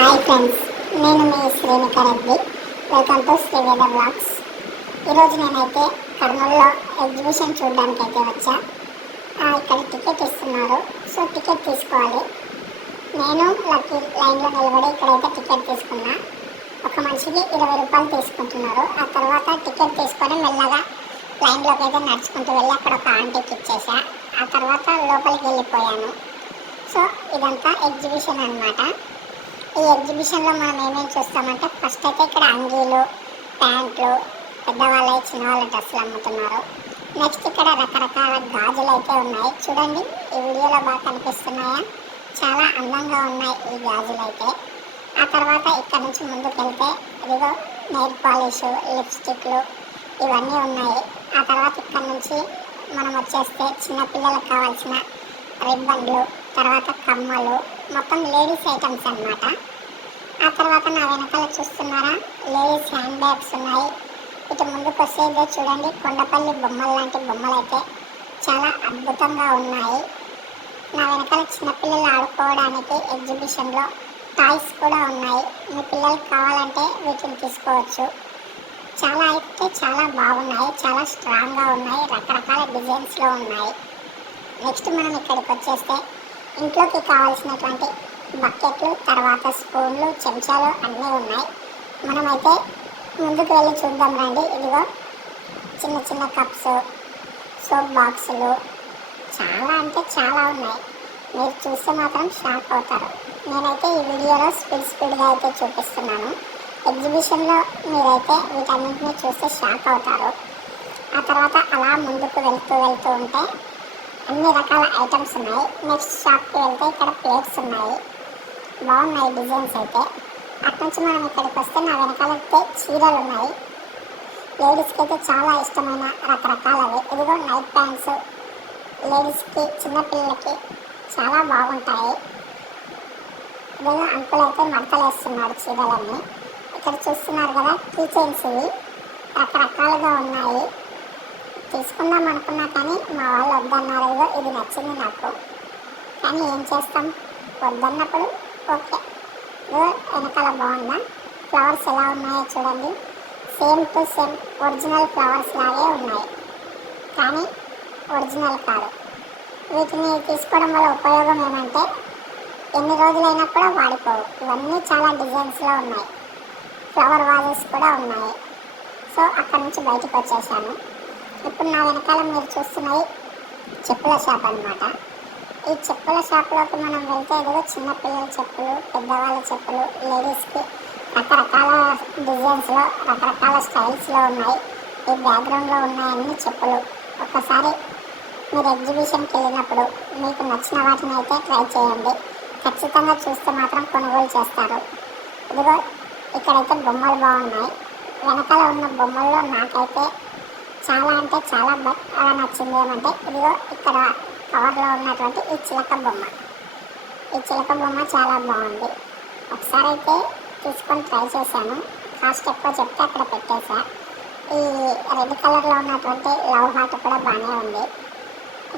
Hi friends, నేను మీ Srinika Reddy. Welcome to Sriveda blogs. ఈరోజు నేనైతే కర్నూలులో ఎగ్జిబిషన్ చూడడానికి అయితే వచ్చా. ఇక్కడ టికెట్ ఇస్తున్నారు, సో టికెట్ తీసుకోవాలి. నేను లక్కీ లైన్లో నిలబడి ఇక్కడైతే టికెట్ తీసుకున్నా. ఒక మనిషికి 20 రూపాయలు తీసుకుంటున్నారు. ఆ తర్వాత టికెట్ తీసుకొని మెల్లగా లైన్లోకి అయితే నడుచుకుంటూ వెళ్ళి అక్కడ ఒక ఆంటీకి ఇచ్చేసా. ఆ తర్వాత లోపలికి వెళ్ళిపోయాను. సో ఇదంతా ఎగ్జిబిషన్ అన్నమాట. ఈ ఎగ్జిబిషన్లో మనం ఏమేమి చూస్తామంటే, ఫస్ట్ అయితే ఇక్కడ అంగీలు, ప్యాంట్లు, పెద్దవాళ్ళ చిన్నవాళ్ళ డ్రెస్సులు అమ్ముతున్నారు. నెక్స్ట్ ఇక్కడ రకరకాల గాజులు అయితే ఉన్నాయి. చూడండి, ఈ వీడియోలో బాగా కనిపిస్తున్నాయా? చాలా అందంగా ఉన్నాయి ఈ గాజులు అయితే. ఆ తర్వాత ఇక్కడ నుంచి ముందుకు వెళ్తే ఇదిగో నెయిల్ పాలిష్, లిప్స్టిక్లు ఇవన్నీ ఉన్నాయి. ఆ తర్వాత ఇక్కడ నుంచి మనం వచ్చేస్తే చిన్నపిల్లలకు కావాల్సిన రిబ్బన్లు, తర్వాత కమ్మలు, మొత్తం లేడీస్ ఐటమ్స్ అన్నమాట. ఆ తర్వాత నా వెనకాల చూస్తున్నారా, లేడీస్ హ్యాండ్ బ్యాగ్స్ ఉన్నాయి. ఇటు ముందుకు వస్తే ఇదో చూడండి, కొండపల్లి బొమ్మలు లాంటి బొమ్మలు అయితే చాలా అద్భుతంగా ఉన్నాయి. నా వెనకాల చిన్నపిల్లలు ఆడుకోవడానికి ఎగ్జిబిషన్లో టాయ్స్ కూడా ఉన్నాయి. మీ పిల్లలకు కావాలంటే వీటిని తీసుకోవచ్చు. చాలా అయితే చాలా బాగున్నాయి, చాలా స్ట్రాంగ్గా ఉన్నాయి, రకరకాల డిజైన్స్లో ఉన్నాయి. నెక్స్ట్ మనం ఇక్కడికి వచ్చేస్తే ఇంట్లోకి కావాల్సినటువంటి బకెట్లు, తర్వాత స్పూన్లు, చెంచాలు అన్నీ ఉన్నాయి. మనమైతే ముందుకు వెళ్ళి చూద్దాం రండి. ఇదిగో చిన్న చిన్న కప్స్, సోప్ బాక్సులు, చాలా అంటే చాలా ఉన్నాయి. మీరు చూస్తే మాత్రం షాక్ అవుతారు. నేనైతే ఈ వీడియోలో స్పీడ్గా అయితే చూపిస్తున్నాను. ఎగ్జిబిషన్లో మీరైతే వీటన్నింటినీ చూస్తే షాక్ అవుతారు. ఆ తర్వాత అలా ముందుకు వెళ్తూ ఉంటే అన్ని రకాల ఐటమ్స్ ఉన్నాయి. నెక్స్ట్ షాప్కి వెళ్తే ఇక్కడ ప్లేట్స్ ఉన్నాయి, బాగున్నాయి డిజైన్స్ అయితే. అటు నుంచి మనం ఇక్కడికి వస్తే నా వెనకాలైతే చీరలు ఉన్నాయి. లేడీస్కి అయితే చాలా ఇష్టమైన రకరకాలవి. ఇదిగో నైట్ ప్యాంట్స్, లేడీస్కి చిన్నపిల్లలకి చాలా బాగుంటాయి. ఇదిగో అంకుల్ అయితే మడతలు వేస్తున్నాడు చీరలన్నీ. ఇక్కడ చూస్తున్నారు కదా, కీ చైన్స్, ఇవి రకరకాలుగా ఉన్నాయి. తీసుకుందాం అనుకున్నా కానీ మా వాళ్ళు వద్దన్నారు. ఇదిగో ఇది నచ్చింది నాకు, కానీ ఏం చేస్తాం, వద్దన్నప్పుడు ఓకే. ఇదిగో వెనకాల బాగుందా, ఫ్లవర్స్ ఎలా ఉన్నాయో చూడండి. Same to same original flowers లాగే ఉన్నాయి, కానీ ఒరిజినల్ కాదు. వీటిని తీసుకోవడం వల్ల ఉపయోగం ఏమంటే, ఎన్ని రోజులైనా కూడా వాడిపోవు. ఇవన్నీ చాలా డిజైన్స్లో ఉన్నాయి. ఫ్లవర్ వాజెస్ కూడా ఉన్నాయి. సో అక్కడ నుంచి బయటకు వచ్చేసాను. ఇప్పుడు నా వెనకాల మీరు చూస్తున్నది చెప్పుల షాప్ అన్నమాట. ఈ చెప్పుల షాప్లోకి మనం వెళ్తే ఇదిగో చిన్నపిల్లల చెప్పులు, పెద్దవాళ్ళ చెప్పులు, లేడీస్కి రకరకాల డిజైన్స్లో, రకరకాల స్టైల్స్లో ఉన్నాయి. ఈ బ్యాక్గ్రౌండ్లో ఉన్నాయన్నీ చెప్పులు. ఒక్కసారి మీరు ఎగ్జిబిషన్కి వెళ్ళినప్పుడు మీకు నచ్చిన వాటిని అయితే ట్రై చేయండి. ఖచ్చితంగా చూస్తే మాత్రం కొనుగోలు చేస్తారు. ఇదిగో ఇక్కడైతే బొమ్మలు బాగున్నాయి. వెనకాల ఉన్న బొమ్మల్లో నాకైతే చాలా అంటే చాలా బాగా నచ్చింది ఏమంటే, ఇదిగో ఇక్కడ కవర్లో ఉన్నటువంటి ఈ చిలక బొమ్మ. ఈ చిలక బొమ్మ చాలా బాగుంది. ఒకసారి అయితే తీసుకొని ట్రై చేశాను. కాస్ట్ ఎక్కువ చెప్తే అక్కడ పెట్టేశా. ఈ రెడ్ కలర్లో ఉన్నటువంటి లవ్ హార్ట్ కూడా బాగానే ఉంది.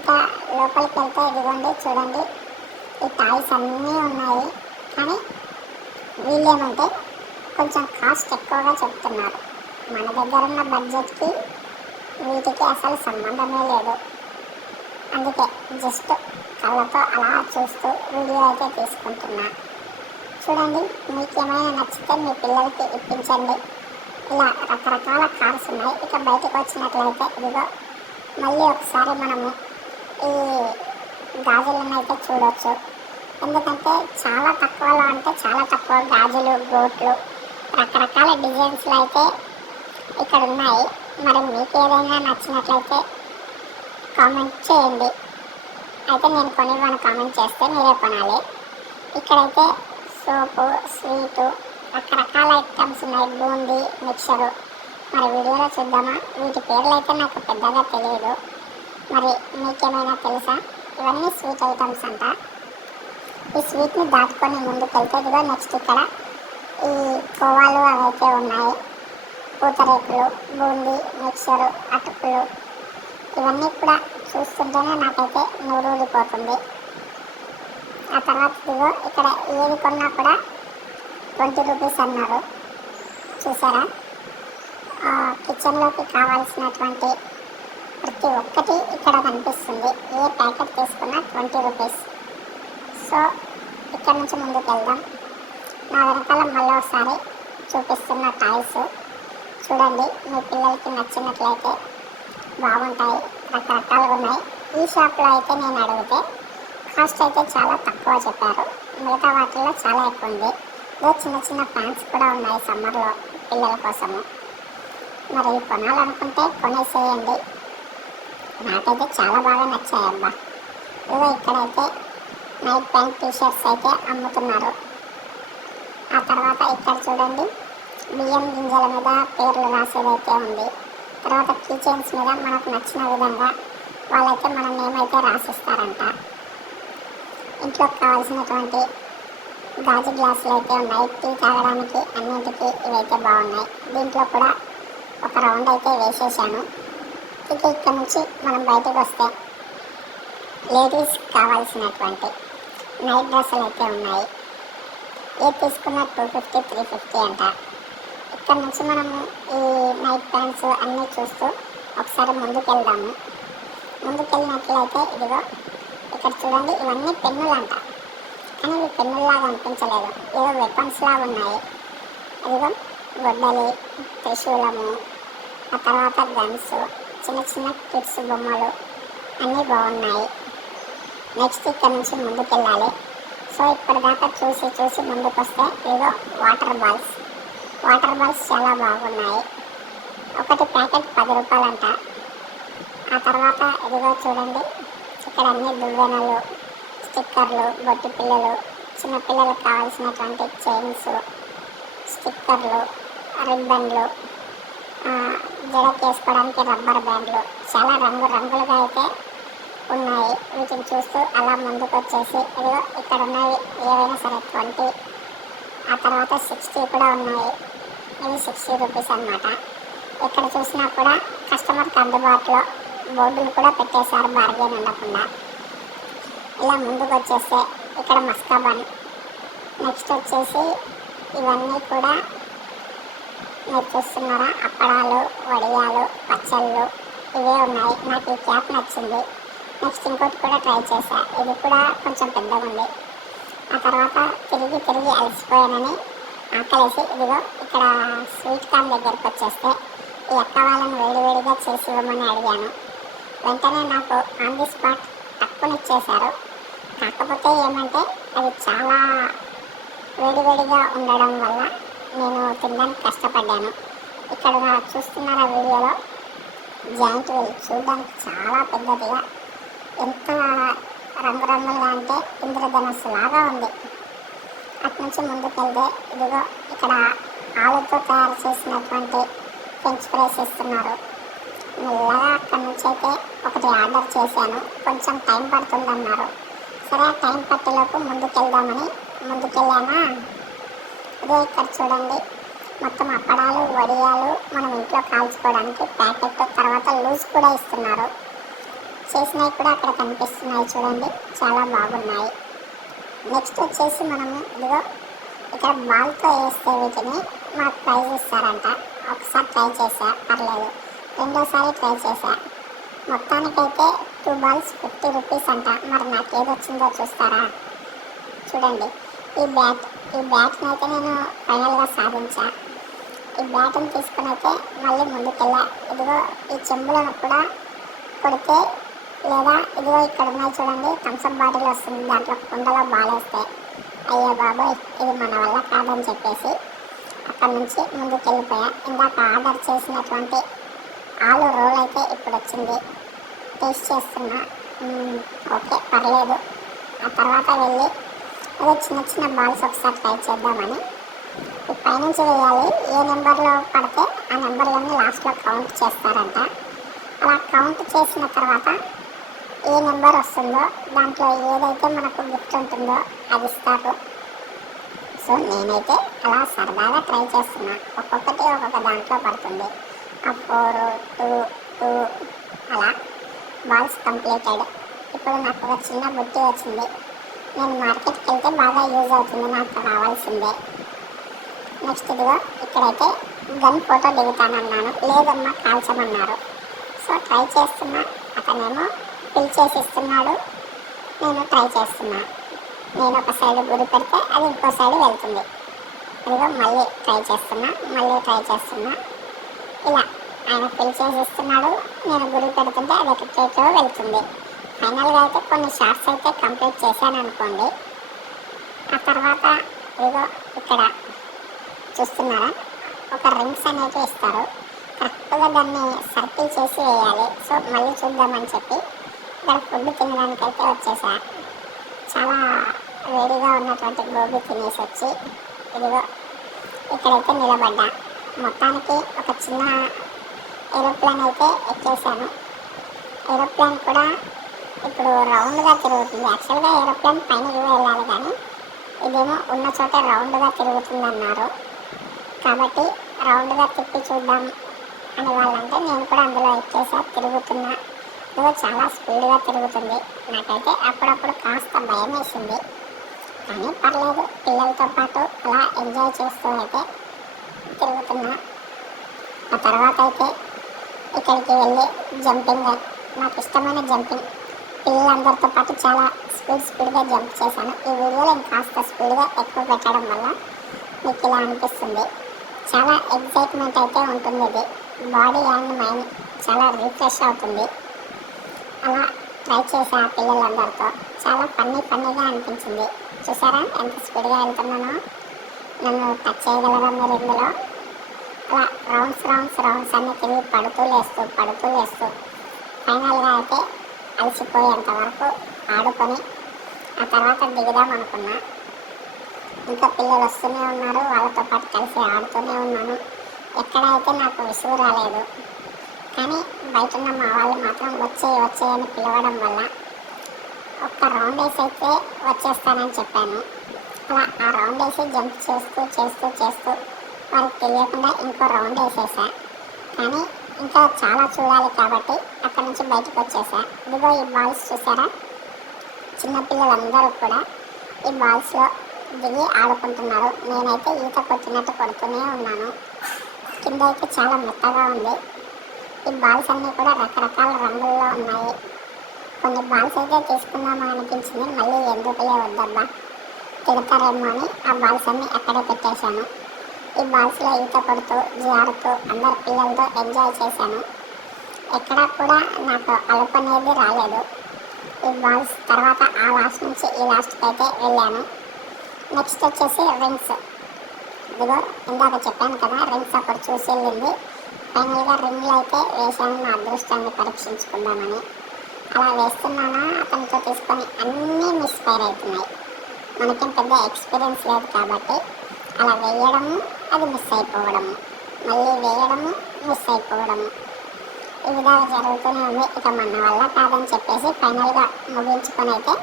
ఇక లోపలికి వెళ్తే ఇదిగోండి చూడండి, ఈ టాయ్స్ అన్నీ ఉన్నాయి. కానీ వీళ్ళేమంటే కొంచెం కాస్ట్ ఎక్కువగా చెప్తున్నారు. మన దగ్గర ఉన్న బడ్జెట్కి వీటికి అసలు సంబంధమే లేదు. అందుకే జస్ట్ కళ్ళతో అలా చూస్తూ వీడియో అయితే తీసుకుంటున్నా. చూడండి, మీకు ఏమైనా నచ్చితే మీ పిల్లలకి ఇప్పించండి. ఇలా రకరకాల కార్స్ ఉన్నాయి. ఇక బయటకు వచ్చినట్లయితే ఇదిగో మళ్ళీ ఒకసారి మనము ఈ గాజులను అయితే చూడవచ్చు. ఎందుకంటే చాలా తక్కువలో అంటే చాలా తక్కువ గాజులు, గోట్లు, రకరకాల డిజైన్స్లో అయితే ఇక్కడ ఉన్నాయి. మరి మీకు ఏదైనా నచ్చినట్లయితే కామెంట్ చేయండి. అయితే నేను కొనివ్వను, కామెంట్ చేస్తే మీరే కొనాలి. ఇక్కడైతే సోపు, స్వీటు, రకరకాల ఐటమ్స్ ఉన్నాయి. బూందీ, మిక్చరు. మరి వీడియోలో చూద్దామా? వీటి పేర్లు అయితే నాకు పెద్దగా తెలియదు. మరి మీకేమైనా తెలుసా? ఇవన్నీ స్వీట్ ఐటమ్స్ అంట. ఈ స్వీట్ని దాటుకొని ముందుకు వెళ్తే ఇదిగో నెక్స్ట్ ఇక్కడ ఈ కోవాలు అవైతే ఉన్నాయి. పూతరేకులు, బూందీ, మిక్చరు, అటుకులు, ఇవన్నీ కూడా చూస్తుంటేనే నాకైతే నూరూరిపోతుంది. ఆ తర్వాత ఇదిగో ఇక్కడ ఏది కొన్నా కూడా 20 రూపీస్ అన్నారు. చూసారా, కిచెన్లోకి కావాల్సినటువంటి ప్రతి ఒక్కటి ఇక్కడ కనిపిస్తుంది. ఏ ప్యాకెట్ తీసుకున్నా 20 రూపీస్. సో ఇక్కడ నుంచి ముందుకు వెళ్దాం. నా వెనకాల మళ్ళీ ఒకసారి చూపిస్తున్న టాయ్స్ చూడండి. మీ పిల్లలకి నచ్చినట్లయితే బాగుంటాయి, రకరకాలుగా ఉన్నాయి. ఈ షాప్లో అయితే నేను అడిగితే కాస్ట్ అయితే చాలా తక్కువ చెప్పారు. మిగతా వాటిల్లో చాలా ఎక్కువ ఉంది. ఇదో చిన్న చిన్న ప్యాంట్స్ కూడా ఉన్నాయి సమ్మర్లో పిల్లల కోసము. మరి కొనాలనుకుంటే కొనేసేయండి. నాకైతే చాలా బాగా నచ్చాయి అబ్బా. ఇదిగో ఇక్కడైతే నైట్ ప్యాంట్ టీషర్ట్స్ అయితే అమ్ముతున్నారు. ఆ తర్వాత ఇక్కడ చూడండి, బియ్యం గింజల మీద పేర్లు రాసేదైతే ఉంది. తర్వాత కీ చైన్స్ మీద మనకు నచ్చిన విధంగా వాళ్ళైతే మన నేమ్ అయితే రాసిస్తారంట. ఇంట్లోకి కావాల్సినటువంటి గాజు గ్లాసులు అయితే ఉన్నాయి. టీ తాగడానికి అన్నింటికి ఇవైతే బాగున్నాయి. దీంట్లో కూడా ఒక రౌండ్ అయితే వేసేసాను. ఇక ఇక్కడ నుంచి మనం బయటకు వస్తే లేడీస్ కావాల్సినటువంటి నైట్ డ్రెస్సులు అయితే ఉన్నాయి. ఏది తీసుకున్న 250, 350 అంట. ఇక్కడ నుంచి మనము ఈ నైట్ ప్యాంట్స్ అన్నీ చూస్తూ ఒకసారి ముందుకు వెళ్దాము. ముందుకు వెళ్ళినట్లయితే ఇదిగో ఇక్కడ చూడండి, ఇవన్నీ పెన్నులు అంట. కానీ ఇవి పెన్నుల్లాగా అనిపించలేదు, ఏదో వెపన్స్ లాగా ఉన్నాయి. ఇదిగో గొడ్డలి, త్రిశూలము, ఆ తర్వాత గన్స్, చిన్న చిన్న కిడ్స్ బొమ్మలు అన్నీ బాగున్నాయి. నెక్స్ట్ ఇక్కడ నుంచి ముందుకు వెళ్ళాలి. సో ఇప్పటిదాకా చూసి చూసి ముందుకు వస్తే ఇదిగో వాటర్ బాల్స్ చాలా బాగున్నాయి. ఒకటి ప్యాకెట్ 10 రూపాయలంట. ఆ తర్వాత ఇదిగో చూడండి, ఇక్కడ అన్ని దువ్వెనలు, స్టిక్కర్లు, బొట్టి పిల్లలు, చిన్నపిల్లలకు కావాల్సినటువంటి చైన్స్, స్టిక్కర్లు, రిబ్బన్లు, జడకి వేసుకోవడానికి రబ్బర్ బ్యాండ్లు చాలా రంగులుగా అయితే ఉన్నాయి. వీటిని చూస్తూ అలా ముందుకు వచ్చేసి ఇదిగో ఇక్కడ ఉన్నవి ఏవైనా సరే 20, ఆ తర్వాత 60 కూడా ఉన్నాయి. ఇవి 60 రూపీస్ అన్నమాట. ఎక్కడ చూసినా కూడా కస్టమర్కి అందుబాటులో బోర్డులు కూడా పెట్టేశారు బార్గెన్ ఉండకుండా. ఇలా ముందుకు వచ్చేస్తే ఇక్కడ మస్కాబన్, నెక్స్ట్ వచ్చేసి ఇవన్నీ కూడా మీరు చూస్తున్నారా, అప్పడాలు, వడియాలు, పచ్చళ్ళు ఇవే ఉన్నాయి. నాకు ఈ క్యాప్ నచ్చింది. నెక్స్ట్ ఇంకోటి కూడా ట్రై చేశా, ఇది కూడా కొంచెం పెద్దగా ఉంది. ఆ తర్వాత తిరిగి అలసిపోయానని ఆకలేసి ఇదిగో ఇక్కడ స్వీట్ కార్న్ దగ్గరికి వచ్చేస్తే ఈ అక్క వాళ్ళని వేడివేడిగా చేసి ఇవ్వమని అడిగాను. వెంటనే నాకు ఆన్ ది స్పాట్ తక్కువనిచ్చేశారు. కాకపోతే ఏమంటే అది చాలా వేడివేడిగా ఉండడం వల్ల నేను తినడానికి కష్టపడ్డాను. ఇక్కడ చూస్తున్నారా వీడియోలో జాయింట్ వీల్ చూడడానికి చాలా పెద్దదిగా, ఎంత రంగురంగులుగా అంటే ఇంద్రధనస్సు లాగా ఉంది. అటు నుంచి ముందుకు వెళ్తే ఇదిగో ఇక్కడ ఆలుతో తయారు చేసినటువంటి ఫ్రెంచ్ ఫ్రైస్ ఇస్తున్నారు. మెల్లగా అక్కడి నుంచి అయితే ఒకటి ఆర్డర్ చేశాను. కొంచెం టైం పడుతుందన్నారు. సరే ఆ టైం పట్టేలోపు ముందుకెళ్దామని ముందుకెళ్ళానా. ఇదే ఇక్కడ చూడండి, మొత్తం అప్పడాలు, వడియాలు మనం ఇంట్లో కాల్చుకోవడానికి ప్యాకెట్, తర్వాత లూజ్ కూడా ఇస్తున్నారు. చేసినవి కూడా అక్కడ కనిపిస్తున్నాయి చూడండి, చాలా బాగున్నాయి. నెక్స్ట్ వచ్చేసి మనము ఇదిగో ఇక్కడ బాల్తో వేస్తే వీటిని మనకు ప్రైజ్ ఇస్తారంట. ఒకసారి ట్రై చేసా, పర్లేదు. రెండోసారి ట్రై చేసా. మొత్తానికైతే 2 balls 50 రూపీస్ అంట. మరి నాకు ఏది వచ్చిందో చూస్తారా? చూడండి, ఈ బ్యాట్ని అయితే నేను ఫైనల్గా సాధించా. ఈ బ్యాట్ని తీసుకుని అయితే మళ్ళీ ముందుకెళ్ళా. ఇదిగో ఈ చెంబులను కూడా కొడితే, లేదా ఇదిగో ఇక్కడ ఉన్నాయి చూడండి, థమ్స్అప్ బాటిల్ వస్తుంది, దాంట్లో కుండలో బాలేస్తాయి. అయ్యో బాబోయ్, ఇది మన వల్ల కాదని చెప్పేసి అక్కడి నుంచి ముందుకు వెళ్ళిపోయా. ఇందాక ఆర్డర్ చేసినటువంటి ఆలు రోల్ అయితే ఇప్పుడు వచ్చింది, టేస్ట్ చేస్తున్నా. ఓకే, పర్లేదు. ఆ తర్వాత వెళ్ళి అదే చిన్న బాల్స్ ఒకసారి ట్రై చేద్దామని ఈ పైనుంచి వేయాలి. ఏ నెంబర్లో పడితే ఆ నెంబర్లన్నీ లాస్ట్లో కౌంట్ చేస్తారంట. అలా కౌంట్ చేసిన తర్వాత ఏ నెంబర్ వస్తుందో దాంట్లో ఏదైతే మనకు గిఫ్ట్ ఉంటుందో అది ఇస్తారు. సో నేనైతే అలా సరదాగా ట్రై చేస్తున్నా. ఒక్కొక్కటి ఒక్కొక్క దాంట్లో పడుతుంది. ఆ 4, 2 అలా బాల్స్ కంప్లీటెడ్. ఇప్పుడు నాకు ఒక చిన్న బుట్టి వచ్చింది. నేను మార్కెట్కి వెళ్తే బాగా యూజ్ అవుతుంది, నాకు కావాల్సిందే. నెక్స్ట్ ఇదిగో ఇక్కడైతే గన్ ఫోటో దిగుతానన్నాను, లేదమ్మా కాల్చమన్నారు. సో ట్రై చేస్తున్నా, అతనేమో ఫిల్ చేసి ఇస్తున్నాడు, నేను ట్రై చేస్తున్నా. నేను ఒక సైడ్ గురి పెడితే అది ఇంకో సైడ్ వెళ్తుంది. ఇదిగో మళ్ళీ ట్రై చేస్తున్నా, ఇలా ఆయన ఫిల్ చేసి ఇస్తున్నాడు, నేను గురి పెడుతుంటే అది ఎక్కడికో వెళ్తుంది. ఫైనల్గా అయితే కొన్ని షార్ట్స్ అయితే కంప్లీట్ చేశాను అనుకోండి. ఆ తర్వాత ఇదిగో ఇక్కడ చూస్తున్నారా, ఒక రింగ్స్ అనేవి ఇస్తారు, కరెక్ట్గా దాన్ని సర్కిల్ చేసి వేయాలి. సో మళ్ళీ చూద్దామని చెప్పి ఇక్కడ ఫుడ్ తినడానికైతే వచ్చేసా. చాలా వేడిగా ఉన్నటువంటి గోబీ తినేసి వచ్చి ఇదిగో ఇక్కడైతే నిలబడ్డా. మొత్తానికి ఒక చిన్న ఏరోప్లేన్ అయితే ఎక్కేసాను. ఏరోప్లేన్ కూడా ఇప్పుడు రౌండ్గా తిరుగుతుంది. యాక్చువల్గా ఏరోప్లేన్ పైన వెళ్ళాలి, కానీ ఇదేమో ఉన్న చోట రౌండ్గా తిరుగుతుంది అన్నారు. కాబట్టి రౌండ్గా తిప్పి చూద్దాం అని వాళ్ళంటే నేను కూడా అందులో ఎక్కేసా. తిరుగుతున్నా, ఇదిగో చాలా స్పీడ్గా తిరుగుతుంది. నాకైతే అప్పుడప్పుడు కాస్త భయం వేసింది, కానీ పర్లేదు, పిల్లలతో పాటు అలా ఎంజాయ్ చేస్తూ అయితే తిరుగుతున్నా. ఆ తర్వాత అయితే ఇక్కడికి వెళ్ళి జంపింగ్, నాకు ఇష్టమైన జంపింగ్, పిల్లలందరితో పాటు చాలా స్పీడ్గా జంప్ చేశాను. ఈ వీడియోలో ఇంకాస్త స్పీడ్గా ఎక్కువ పెట్టడం వల్ల మీకు ఇలా అనిపిస్తుంది. చాలా ఎగ్జైట్మెంట్ అయితే ఉంటుంది, ఇది బాడీ అండ్ మైండ్ చాలా రిఫ్రెష్ అవుతుంది. అలా ట్రై చేసా పిల్లలందరితో, చాలా ఫన్నీగా అనిపించింది. చూసారా ఎంత స్పీడ్గా వెళ్తున్నానో, నన్ను టచ్ చేయగలరా మీరు ఇందులో? అలా రౌండ్స్ అన్ని తిరిగి పడుతూ లేస్తూ ఫైనల్గా అయితే అలసిపోయేంత వరకు ఆడుకొని ఆ తర్వాత దిగుదాం అనుకున్నా. ఇంకా పిల్లలు వస్తూనే ఉన్నారు, వాళ్ళతో పాటు కలిసి ఆడుతూనే ఉన్నాను. ఎక్కడైతే నాకు విసుగు రాలేదు. కానీ బయట ఉన్న మా వాళ్ళు మాత్రం వచ్చేయని పిలవడం వల్ల ఒక్క రౌండ్ వేసి అయితే వచ్చేస్తానని చెప్పాను. అలా ఆ రౌండ్ వేసి జంప్ చేస్తూ వాళ్ళకి తెలియకుండా ఇంకో రౌండ్ వేసేసా. కానీ ఇంకా చాలా చూడాలి కాబట్టి అక్కడ నుంచి బయటకు వచ్చేసా. ఇదిగో ఈ బాల్స్ చూసారా, చిన్నపిల్లలందరూ కూడా ఈ బాల్స్లో దిగి ఆడుకుంటున్నారు. నేనైతే ఈత కొట్టినట్టు కొడుతూనే ఉన్నాను. కింద అయితే చాలా మెత్తగా ఉంది. ఈ బాల్స్ అన్నీ కూడా రకరకాల రంగుల్లో ఉన్నాయి. కొన్ని బాల్స్ అయితే తీసుకుందామని అనిపించింది, మళ్ళీ ఎందుకులే వద్దబ్బా తిడతారేమో అని ఆ బాల్స్ అన్నీ అక్కడే పెట్టేశాను. ఈ బాల్స్లో ఈత కొడుతూ జారుతూ అందరు పిల్లలతో ఎంజాయ్ చేశాను. ఎక్కడా కూడా నాకు అలుపు అనేది రాలేదు. ఈ బాల్స్ తర్వాత ఆ లాస్ట్ నుంచి ఈ లాస్ట్కి అయితే వెళ్ళాను. నెక్స్ట్ వచ్చేసి రింగ్స్. ఇదిగో ఇందాక చెప్పాను కదా, రింగ్స్ అప్పుడు చూసి వెళ్ళింది. ఫైనల్గా రింగ్లు అయితే వేసాను, నా అదృష్టాన్ని పరీక్షించుకుందామని. అలా వేస్తున్నానా అతనితో తీసుకొని అన్నీ మిస్ఫైర్ అవుతున్నాయి. మనకేం పెద్ద ఎక్స్పీరియన్స్ లేదు కాబట్టి అలా వేయడము, అది మిస్ అయిపోవడము, మళ్ళీ వేయడము, మిస్ అయిపోవడము, ఈ విధాలు జరుగుతూనే ఉంది. ఇక మన వల్ల కాదని చెప్పేసి ఫైనల్గా ముగించుకొని అయితే